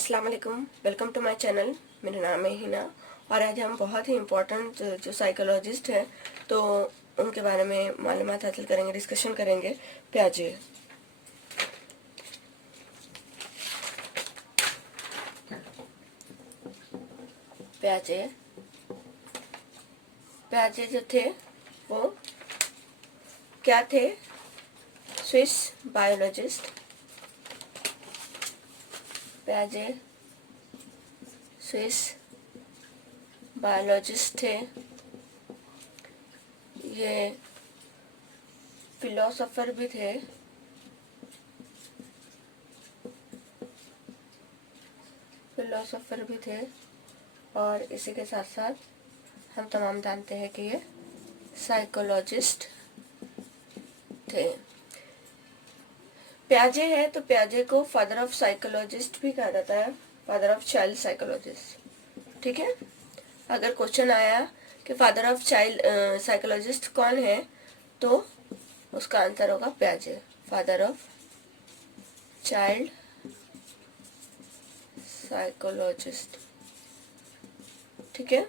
अस्सलाम वालेकुम, welcome to my channel. मेरा नाम है हिना और आज हम बहुत ही इम्पोर्टेंट जो साइकोलॉजिस्ट हैं तो उनके बारे में मालूमात हासिल करेंगे, डिस्कशन करेंगे। प्याजे प्याजे प्याजे जो थे वो क्या थे? Swiss biologist. प्याजे स्विस बायोलॉजिस्ट थे। ये फिलोसोफर भी थे। और इसी के साथ साथ हम तमाम जानते हैं कि ये साइकोलॉजिस्ट थे। प्याजे है तो प्याजे को फादर ऑफ साइकोलॉजिस्ट भी कहा जाता है, फादर ऑफ चाइल्ड साइकोलॉजिस्ट। ठीक है, अगर क्वेश्चन आया कि फादर ऑफ चाइल्ड साइकोलॉजिस्ट कौन है तो उसका आंसर होगा प्याजे, फादर ऑफ चाइल्ड साइकोलॉजिस्ट। ठीक है,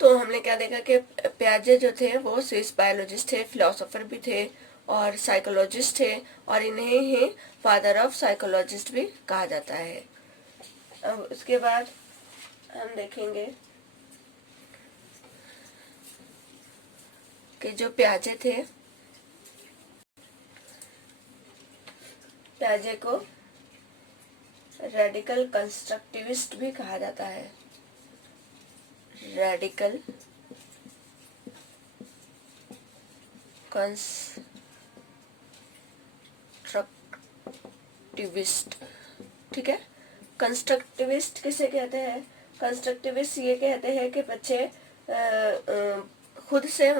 तो हमने क्या देखा कि प्याजे जो थे वो स्विस बायोलॉजिस्ट थे, फिलोसोफर भी थे और साइकोलॉजिस्ट थे और इन्हें ही फादर ऑफ साइकोलॉजिस्ट भी कहा जाता है। अब उसके बाद हम देखेंगे कि जो प्याजे थे, प्याजे को रेडिकल कंस्ट्रक्टिविस्ट भी कहा जाता है। Radical constructivist. ठीक है, कंस्ट्रक्टिविस्ट किसे कहते हैं? कंस्ट्रक्टिविस्ट ये कहते हैं कि बच्चे खुद से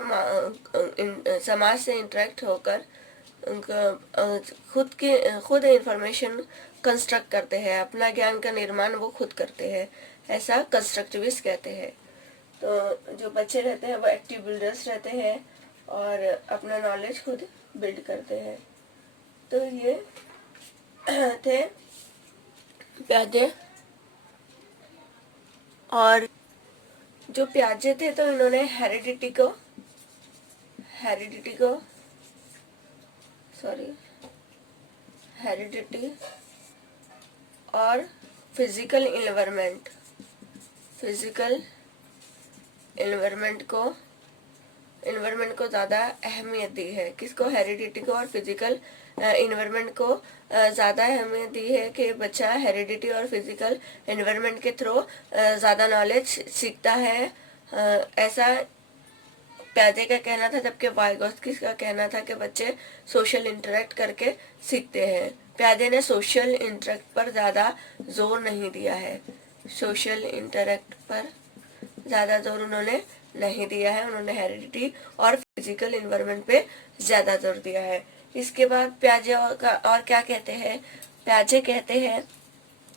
समाज से इंटरेक्ट होकर खुद इंफॉर्मेशन कंस्ट्रक्ट करते हैं, अपना ज्ञान का निर्माण वो खुद करते हैं, ऐसा कंस्ट्रक्टिविस्ट कहते हैं। तो जो बच्चे रहते हैं वो एक्टिव बिल्डर्स रहते हैं और अपना नॉलेज खुद बिल्ड करते हैं। तो ये थे प्याजे। और जो प्याजे थे तो इन्होंने हेरिडिटी और फिजिकल इन्वायरमेंट को ज़्यादा अहमियत दी है। किसको? हेरिडिटी को और फिजिकल इन्वायरमेंट को ज़्यादा अहमियत दी है कि बच्चा हेरिडिटी और फिजिकल इन्वायरमेंट के थ्रू ज़्यादा नॉलेज सीखता है। ऐसा प्याजे का कहना था, जबकि वाइगोत्स्की का कहना था कि बच्चे सोशल इंटरेक्ट करके सीखते हैं। प्याजे ने सोशल इंटरेक्ट पर ज़्यादा जोर नहीं दिया है, सोशल इंटरेक्ट पर ज़्यादा जोर उन्होंने नहीं दिया है, उन्होंने हेरिडिटी और फिजिकल इन्वायरमेंट पे ज़्यादा जोर दिया है। इसके बाद प्याजे और क्या कहते हैं? प्याजे कहते हैं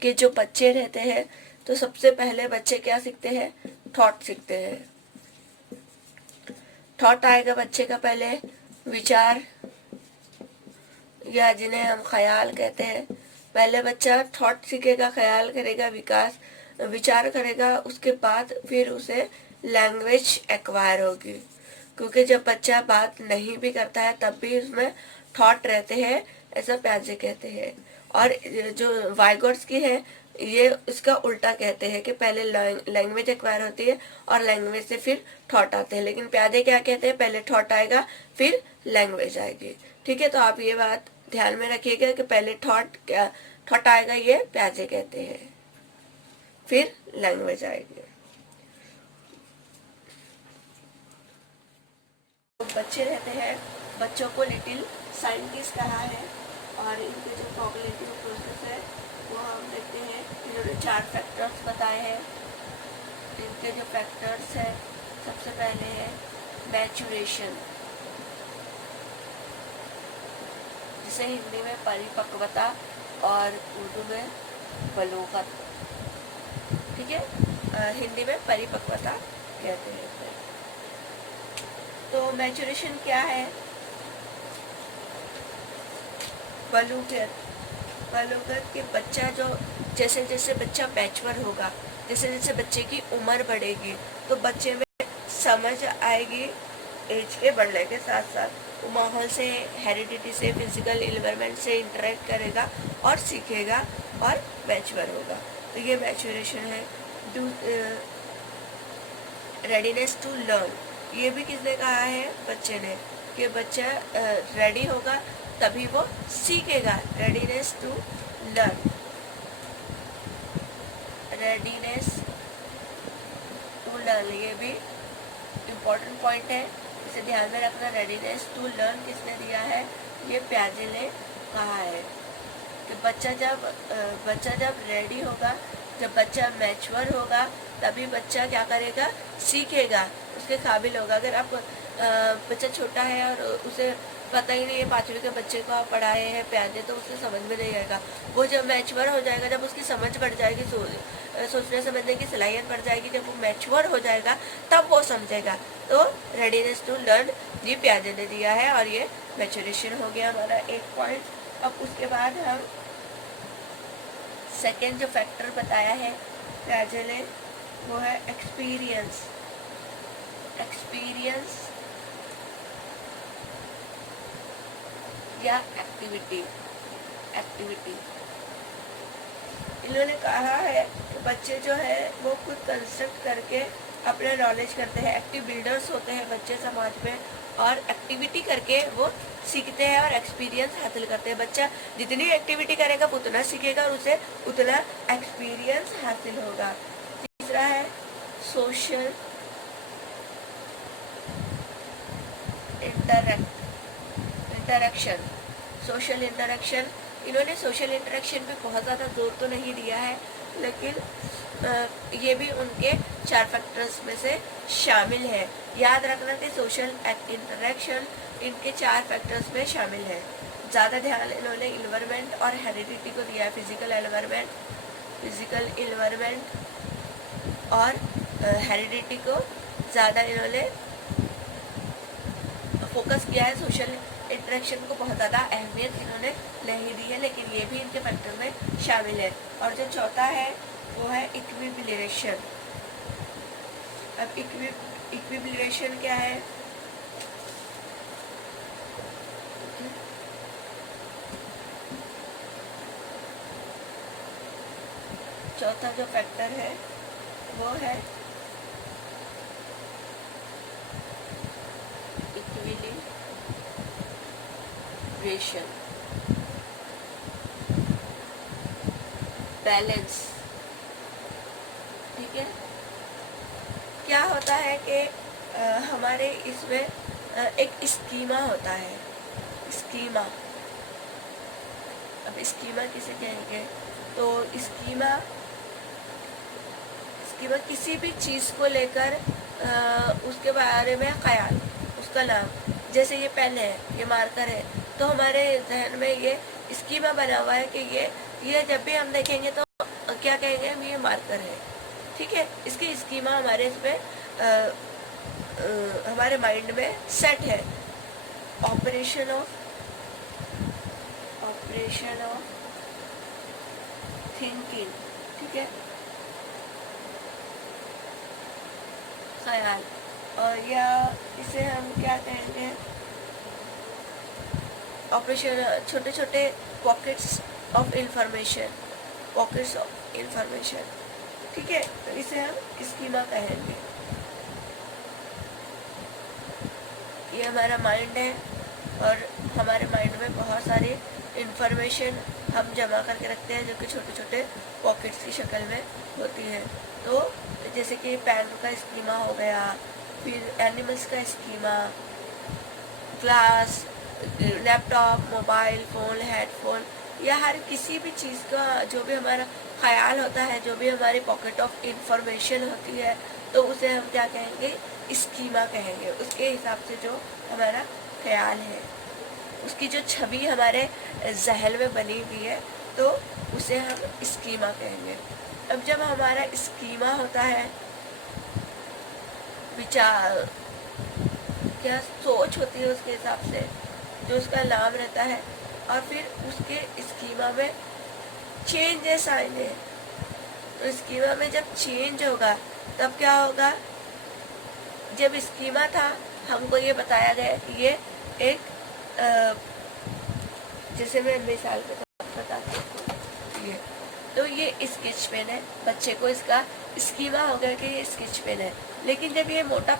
कि जो बच्चे रहते हैं तो सबसे पहले बच्चे क्या सीखते हैं? थॉट सीखते हैं। थॉट आएगा बच्चे का पहले, विचार या जिन्हें हम ख्याल कहते हैं। पहले बच्चा थॉट सीखेगा, ख्याल करेगा, विचार करेगा, उसके बाद फिर उसे लैंग्वेज एक्वायर होगी, क्योंकि जब बच्चा बात नहीं भी करता है तब भी उसमें थॉट रहते हैं, ऐसा प्याजे कहते हैं। और जो वाइगोत्स्की है ये इसका उल्टा कहते हैं कि पहले लैंग्वेज एक्वायर होती है और लैंग्वेज से फिर थॉट आते हैं, लेकिन प्याजे क्या कहते हैं? पहले थॉट आएगा फिर लैंग्वेज आएगी। ठीक है, तो आप ये बात ध्यान में रखिएगा कि पहले थॉट आएगा, ये प्याजे कहते हैं, फिर लैंग्वेज आएगी। बच्चे रहते हैं, बच्चों को लिटिल साइंटिस्ट कहा है और इनके जो कॉग्निटिव प्रोसेस है वो हम देखते हैं। इन्होंने 4 फैक्टर्स बताए हैं। इनके जो फैक्टर्स है, सबसे पहले है मैच्योरेशन, जिसे हिंदी में परिपक्वता और उर्दू में बलूगत। ठीक है, हिंदी में परिपक्वता कहते हैं। तो मैच्योरेशन क्या है? बलूगत मालूम होगा कि बच्चा जो जैसे जैसे बच्चा मैच्योर होगा, जैसे जैसे बच्चे की उम्र बढ़ेगी, तो बच्चे में समझ आएगी। एज के बढ़ने के साथ साथ वो माहौल से, हेरिडिटी से, फिजिकल इन्वायरमेंट से इंटरेक्ट करेगा और सीखेगा और मैच्योर होगा। तो ये मैच्योरेशन है। रेडीनेस टू लर्न, ये भी किसने कहा है? बच्चे ने, कि बच्चा रेडी होगा तभी वो सीखेगा। Readiness to learn, readiness to learn, ये भी इम्पोर्टेंट पॉइंट है, इसे ध्यान में रखना। रेडीनेस टू लर्न किसने दिया है? ये प्याजे ने कहा है कि बच्चा जब रेडी होगा, जब बच्चा मैच्योर होगा, तभी बच्चा क्या करेगा? सीखेगा, उसके काबिल होगा। अगर आप बच्चा छोटा है और उसे पता ही नहीं है, 5वीं के बच्चे को आप पढ़ाए हैं प्याजे, तो उसे समझ में नहीं आएगा। वो जब मैच्योर हो जाएगा, जब उसकी समझ बढ़ जाएगी, सोचने समझने की सलाहियत बढ़ जाएगी, जब वो मैच्योर हो जाएगा तब वो समझेगा। तो रेडीनेस टू लर्न ये प्याजे ने दिया है और ये मैच्योरेशन हो गया हमारा एक पॉइंट। अब उसके बाद हम सेकेंड जो फैक्टर बताया है प्याजे ने, वो है एक्सपीरियंस। एक्सपीरियंस या एक्टिविटी। इन्होंने कहा है कि बच्चे जो है वो खुद कंस्ट्रक्ट करके अपना नॉलेज करते हैं। एक्टिव बिल्डर्स होते हैं बच्चे समाज में, और एक्टिविटी करके वो सीखते हैं और एक्सपीरियंस हासिल करते हैं। बच्चा जितनी एक्टिविटी करेगा उतना सीखेगा और उसे उतना एक्सपीरियंस हासिल होगा। तीसरा है सोशल इंटरेक्शन। सोशल इंटरेक्शन, इन्होंने सोशल इंटरेक्शन पे बहुत ज़्यादा जोर तो नहीं दिया है, लेकिन ये भी उनके 4 फैक्टर्स में से शामिल है। याद रखना कि सोशल इंटरेक्शन इनके 4 फैक्टर्स में शामिल है। ज़्यादा ध्यान इन्होंने इन्वायरमेंट और हेरिडिटी को दिया है। फिजिकल इन्वायरमेंट और हेरिडिटी को ज़्यादा इन्होंने फोकस किया है। सोशल इंटरेक्शन को बहुत ज़्यादा अहमियत इन्होंने नहीं दी है, लेकिन ये भी इनके फैक्टर में शामिल है। और जो चौथा है वो है इक्विबिलिरेशन। अब इक्विबिलिरेशन क्या है? चौथा जो फैक्टर है वो है इक्विलिब्रेशन, बैलेंस। ठीक है, क्या होता है कि हमारे इसमें एक स्कीमा होता है। स्कीमा, अब स्कीमा किसे कहेंगे? तो स्कीमा किसी भी चीज़ को लेकर उसके बारे में ख्याल, उसका नाम, जैसे ये पेन है, ये मार्कर है, तो हमारे जहन में ये स्कीमा बना हुआ है कि ये जब भी हम देखेंगे तो क्या कहेंगे हम? ये मार्कर है। ठीक है, इसकी स्कीमा हमारे इसमें हमारे माइंड में सेट है। Operation of thinking. ठीक है, ख्याल, और या इसे हम क्या कहेंगे? ऑपरेशन, छोटे छोटे पॉकेट्स ऑफ इंफॉर्मेशन। ठीक है, तो इसे हम स्कीमा कहेंगे। ये हमारा माइंड है और हमारे माइंड में बहुत सारी इंफॉर्मेशन हम जमा करके रखते हैं, जो कि छोटे छोटे पॉकेट्स की शक्ल में होती है। तो जैसे कि पेन का स्कीमा हो गया, फिर एनिमल्स का schema, glass, laptop, mobile phone, headphone, या हर किसी भी चीज़ का जो भी हमारा ख्याल होता है, जो भी हमारी पॉकेट ऑफ इंफॉर्मेशन होती है, तो उसे हम क्या कहेंगे? स्कीमा कहेंगे। उसके हिसाब से जो हमारा ख्याल है, उसकी जो छवि हमारे जहन में बनी हुई है, तो उसे हम स्कीमा कहेंगे। अब जब हमारा स्कीमा होता है, विचार, क्या सोच होती है उसके हिसाब से, जो उसका नाम रहता है, और फिर उसके स्कीमा में चेंजेस आएंगे। तो स्कीमा में जब चेंज होगा तब क्या होगा, जब स्कीमा था हमको ये बताया गया कि ये एक जैसे मैं मिसाल के तौर पर बताती हूँ, ये तो ये स्केच पेन है, बच्चे को इसका स्कीमा हो गया कि ये स्केच पेन है। लेकिन जब ये मोटा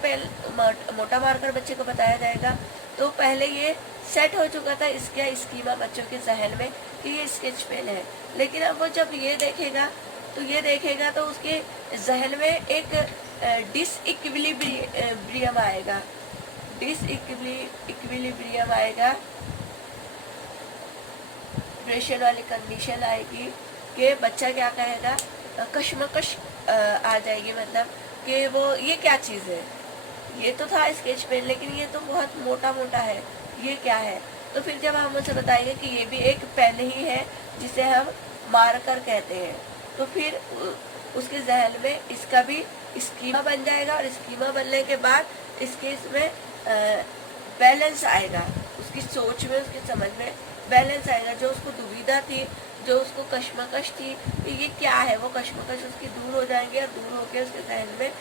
मार्कर बच्चे को बताया जाएगा तो पहले ये सेट हो चुका था इसका स्कीमा बच्चों के जहन में कि ये स्केच पेन है। लेकिन अब वो जब ये देखेगा तो उसके जहन में एक डिसइक्विलिब्रियम आएगा, डिप्रेशन वाली कंडीशन आएगी कि बच्चा क्या कहेगा, कश्मकश आ जाएगी, मतलब कि वो ये क्या चीज़ है, ये तो था स्केच पेन लेकिन ये तो बहुत मोटा मोटा है, ये क्या है। तो फिर जब हम उसे बताएंगे कि ये भी एक पेन ही है जिसे हम मार्कर कहते हैं, तो फिर उसके जहन में इसका भी स्कीमा बन जाएगा और स्कीमा बनने के बाद इसमें बैलेंस आएगा, उसकी सोच में, उसकी समझ में बैलेंस आएगा। जो उसको दुविधा थी, जो उसको कश्मकश थी कि ये क्या है, वो कश्मकश उसकी दूर हो जाएंगे और दूर होकर उसके जहन में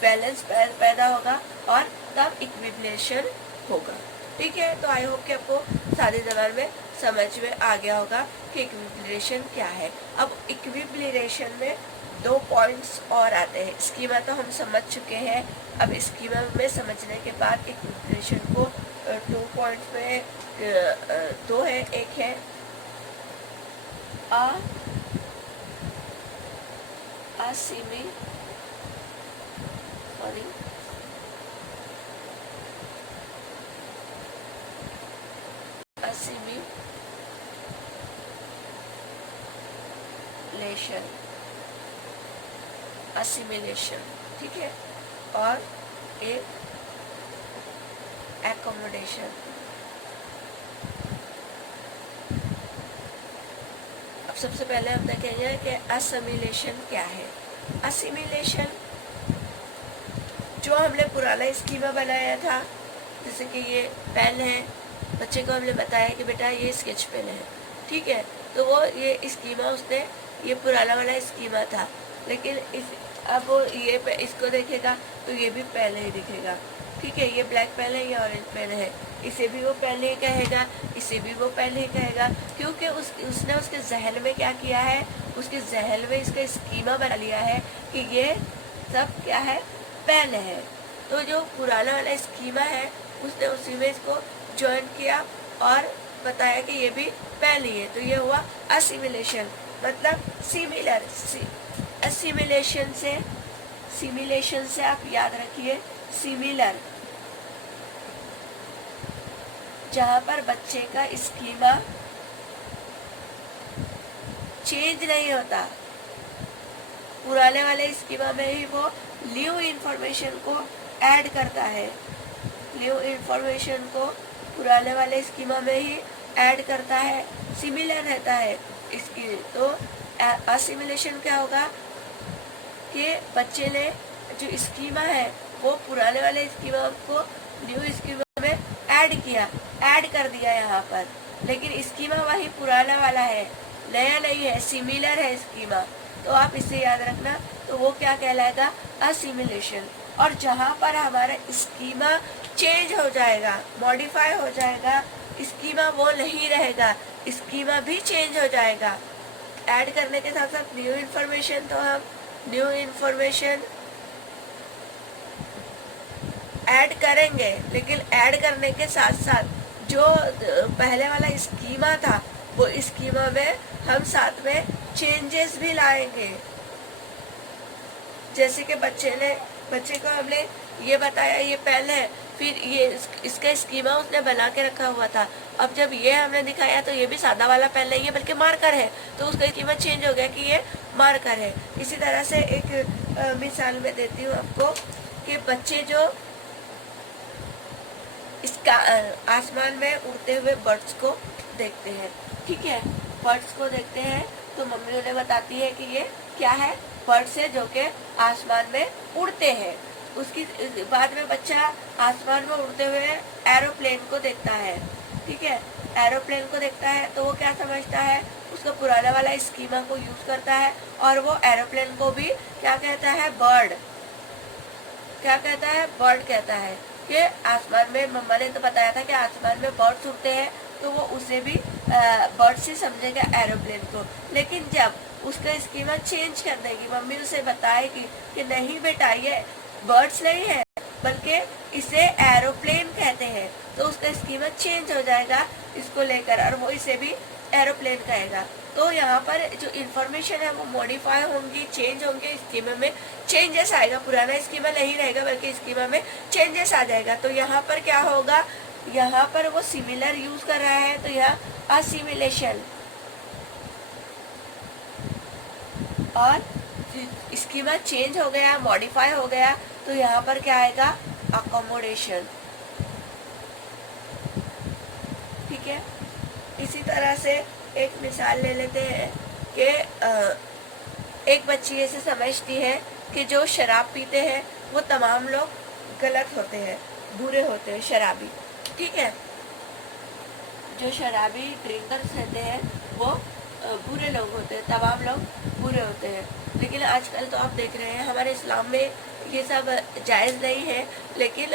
बैलेंस पैदा होगा और तब इक्विलिब्रेशन होगा। ठीक है, तो आई होप कि आपको सादी जबान में समझ में आ गया होगा कि इक्विलिब्रेशन क्या है। अब इक्विलिब्रेशन में 2 पॉइंट्स और आते हैं। स्कीमा तो हम समझ चुके हैं, अब स्कीमा में समझने के बाद इक्विलिब्रेशन को 2 पॉइंट्स में 2 है। एक है असिमिलेशन, ठीक है, और एक एकोमोडेशन। अब सबसे पहले हम देखेंगे कि असिमिलेशन क्या है। असिमिलेशन जो हमने पुराना स्कीमा बनाया था, जैसे कि ये पेन है, बच्चे को हमने बताया कि बेटा ये स्केच पेन है, ठीक है, तो वो ये स्कीमा उसने, ये पुराना वाला स्कीमा था, लेकिन अब ये इसको देखेगा तो ये भी पेन ही दिखेगा, ठीक है, ये ब्लैक पेन है, ये ऑरेंज पेन है, इसे भी वो पेन ही कहेगा, इसे भी वो पेन ही कहेगा, क्योंकि उसने उसके जहन में क्या किया है, उसके जहन में इसका स्कीमा बना लिया है कि ये सब क्या है, पेन है। तो जो पुराना वाला स्कीमा है उसने उसी में इसको ज्वाइन किया और बताया कि ये भी पेन ही है, तो ये हुआ असिमिलेशन, मतलब सिमिलर। सिमिलेशन से आप याद रखिए सिमिलर, जहां पर बच्चे का स्कीमा चेंज नहीं होता, पुराने वाले स्कीमा में ही वो न्यू इंफॉर्मेशन को ऐड करता है, न्यू इंफॉर्मेशन को पुराने वाले स्कीमा में ही ऐड करता है, सिमिलर रहता है इसकी। तो असिमिलेशन क्या होगा कि बच्चे ने जो स्कीमा है वो पुराने वाले स्कीमा को न्यू स्कीमा में ऐड कर दिया यहाँ पर, लेकिन स्कीमा वही पुराना वाला है, नया नहीं है, सिमिलर है स्कीमा। तो आप इसे याद रखना, तो वो क्या कहलाएगा, असिमिलेशन। और जहाँ पर हमारा स्कीमा चेंज हो जाएगा, मॉडिफाई हो जाएगा, स्कीमा वो नहीं रहेगा, स्कीमा भी चेंज हो जाएगा, ऐड करने के साथ साथ न्यू इन्फॉर्मेशन, तो हम न्यू इन्फॉर्मेशन ऐड करेंगे, लेकिन ऐड करने के साथ साथ जो पहले वाला स्कीमा था वो स्कीमा में हम साथ में चेंजेस भी लाएंगे। जैसे कि बच्चे को हमने ये बताया ये पेन है, फिर ये इसका स्कीमा उसने बना के रखा हुआ था, अब जब ये हमने दिखाया तो ये भी सादा वाला पेन नहीं है बल्कि मार्कर है, तो उसका स्कीमा चेंज हो गया कि ये मार्कर है। इसी तरह से एक मिसाल में देती हूँ आपको कि बच्चे जो इसका आसमान में उड़ते हुए बर्ड्स को देखते हैं, ठीक है, बर्ड्स को देखते हैं तो मम्मी उन्हें बताती है कि ये क्या है, बर्ड्स है जो कि आसमान में उड़ते हैं। उसकी बाद में बच्चा आसमान में उड़ते हुए एरोप्लेन को देखता है, ठीक है, एरोप्लेन को देखता है तो वो क्या समझता है, उसको उसका पुराना वाला स्कीमा को यूज करता है, और वो एरोप्लेन को भी क्या कहता है, बर्ड, क्या कहता है, बर्ड कहता है कि आसमान में, मम्मा ने तो बताया था कि आसमान में बर्ड्स उड़ते हैं, तो वो उसे भी बर्ड से समझेगा एरोप्लेन को। लेकिन जब उसका स्कीमा चेंज कर देगी, मम्मी उसे बताएगी कि नहीं बेटा ये बर्ड्स नहीं है बल्कि इसे एरोप्लेन कहते हैं, तो उसका स्कीमा चेंज हो जाएगा इसको लेकर, और वो इसे भी एरोप्लेन कहेगा। तो यहाँ पर जो इन्फॉर्मेशन है वो मॉडिफाई होंगी, चेंज होंगे, स्कीमा में चेंजेस आएगा, पुराना स्कीमा नहीं रहेगा बल्कि स्कीमा में चेंजेस आ जाएगा। तो यहाँ पर क्या होगा, यहाँ पर वो सिमिलर यूज कर रहा है, तो यहाँ असिमिलेशन, और स्कीमा चेंज हो गया, मॉडिफाई हो गया, तो यहाँ पर क्या आएगा, अकोमोडेशन। ठीक है, इसी तरह से एक मिसाल ले लेते हैं कि एक बच्ची ऐसे समझती है कि जो शराब पीते हैं वो तमाम लोग गलत होते हैं, बुरे होते हैं, शराबी। ठीक है, जो शराबी ड्रिंकर्स रहते हैं वो बुरे लोग होते हैं, तमाम लोग बुरे होते हैं। लेकिन आजकल तो आप देख रहे हैं हमारे इस्लाम में ये सब जायज़ नहीं है, लेकिन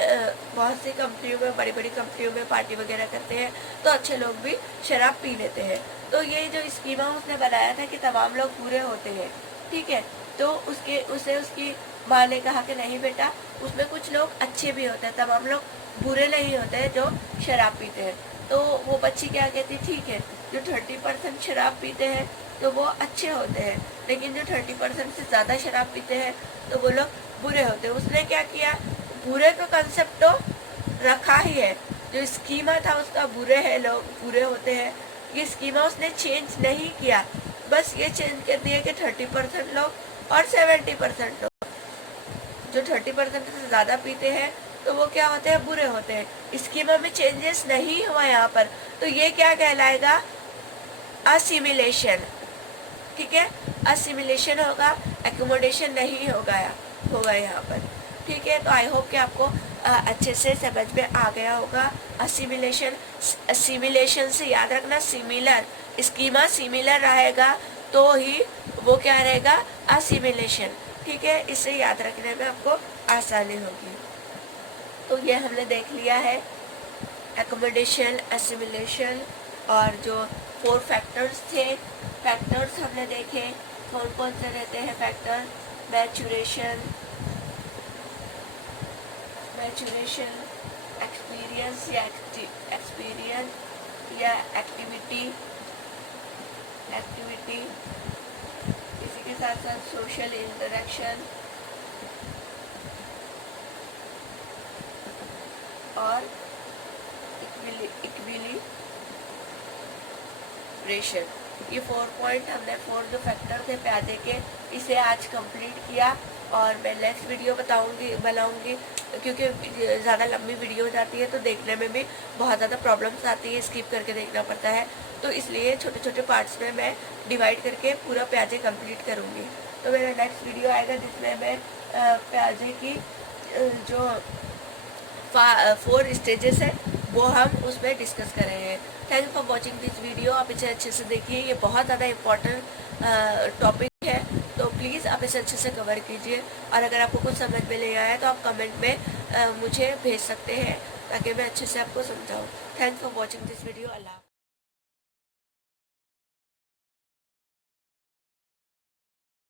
बहुत सी कंपनियों में, बड़ी बड़ी कंपनियों में पार्टी वगैरह करते हैं तो अच्छे लोग भी शराब पी लेते हैं। तो ये जो स्कीमा उसने बनाया था कि तमाम लोग बुरे होते हैं, ठीक है, तो उसे उसकी माँ ने कहा कि नहीं बेटा, उसमें कुछ लोग अच्छे भी होते हैं, तमाम लोग बुरे नहीं होते हैं जो शराब पीते हैं। तो वो बच्ची क्या कहती, ठीक है, जो 30% शराब पीते हैं तो वो अच्छे होते हैं, लेकिन जो 30% से ज़्यादा शराब पीते हैं तो वो लोग बुरे होते हैं। उसने क्या किया, बुरे तो कंसेप्ट तो रखा ही है, जो स्कीमा था उसका बुरे है, लोग बुरे होते हैं, ये स्कीमा उसने चेंज नहीं किया, बस ये चेंज कर दिया कि 30% लोग और 70% लोग, जो 30% से ज़्यादा पीते हैं तो वो क्या होते हैं, बुरे होते हैं। स्कीमा में चेंजेस नहीं हुआ यहाँ पर, तो ये क्या कहलाएगा, असिमिलेशन। ठीक है, असिमिलेशन होगा, एकोमोडेशन नहीं होगा यहाँ पर। ठीक है, तो आई होप कि आपको अच्छे से समझ में आ गया होगा। असिमिलेशन, असिमिलेशन से याद रखना सिमिलर, स्कीमा सिमिलर रहेगा तो ही वो क्या रहेगा, असिमिलेशन। ठीक है, इसे याद रखने में आपको आसानी होगी। तो ये हमने देख लिया है एकोमोडेशन, असिमिलेशन, और जो 4 फैक्टर्स थे, फैक्टर्स हमने देखे कौन कौन से रहते हैं फैक्टर, मैचुरेशन, एक्सपीरियंस या एक्टिविटी, इसी के साथ साथ सोशल इंटरेक्शन और इक्विलिब्रेशन। ये 4 पॉइंट हमने, 4 जो फैक्टर थे प्यादे के, इसे आज कंप्लीट किया, और मैं नेक्स्ट वीडियो बनाऊंगी क्योंकि ज़्यादा लंबी वीडियो हो जाती है तो देखने में भी बहुत ज़्यादा प्रॉब्लम्स आती है, स्किप करके देखना पड़ता है, तो इसलिए छोटे छोटे पार्ट्स में मैं डिवाइड करके पूरा प्याजे कंप्लीट करूँगी। तो मेरा नेक्स्ट वीडियो आएगा जिसमें मैं प्याजे की जो 4 स्टेजेस है वो हम उसमें डिस्कस कर रहे हैं। Thank you for watching this video. आप इसे अच्छे से देखिए, ये बहुत ज़्यादा इम्पोर्टेंट टॉपिक है, तो प्लीज़ आप इसे अच्छे से कवर कीजिए, और अगर आपको कुछ समझ में नहीं आया तो आप कमेंट में मुझे भेज सकते हैं ताकि मैं अच्छे से आपको समझाऊँ। Thanks for watching this video. Allah.